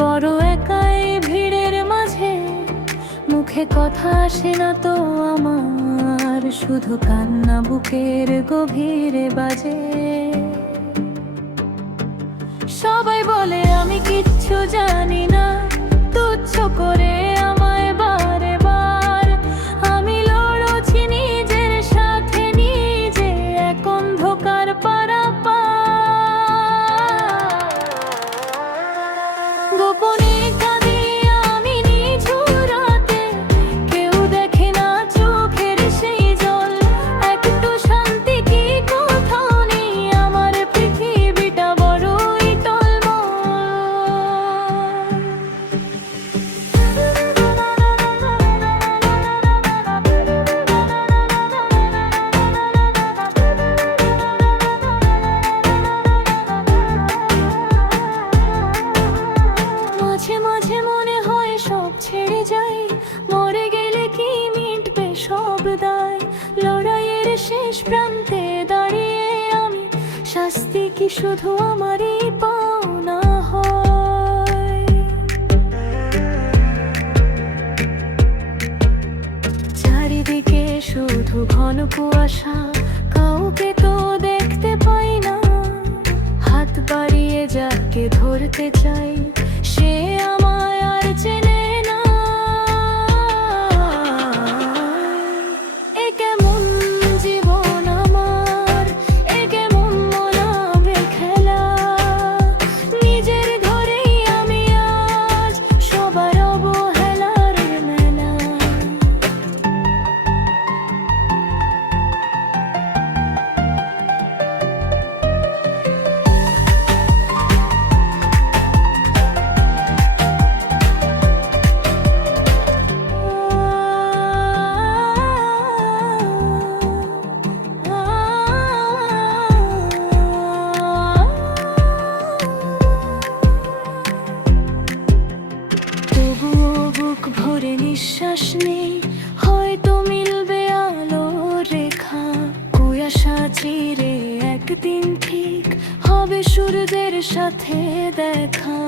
বড় একাই ভিড়ের মাঝে, মুখে কথা আসে না তো আমার, শুধু কান্না বুকের গভীরে বাজে। সবাই বলে আমি কিচ্ছু জানি না, তুচ্ছ করে আমায় বারে বার। আমি লড়ছি নিজের সাথে নিজে, এক অন্ধকার পারাপার। গোপনে কাঁদি আমি নিঝুম রাতে, কেউ দেখে না চোখের সেই জল। একটু শান্তি কি কোথাও নেই, আমার পৃথিবীটা বড়ই টলমল। মাঝে মাঝে মনে হয় সব ছেড়ে যাই, মরে গেলে কি মিটবে সব দায়। লড়াইয়ের শেষ প্রান্তে দাঁড়িয়ে আমি, শাস্তি কি শুধু আমারই পাওনা হয়? চারিদিকে শুধু ঘন কুয়াশা, কাউকে তো দেখতে পাই না। হাত বাড়িয়ে যাকে ধরতে চাই, সে আমায় আর চেনে না। এ কেমন জীবন আমার, এ কেমন মনাবে খেলা। নিজের ধরেই আমি আজ সবার অবহেলার মেলা। তবুও বুক ভরে নিঃশ্বাস নেই, হয়তো মিলবে আলোর রেখা। কুয়াশা চিরে একদিন ঠিক হবে সূর্যের সাথে দেখা।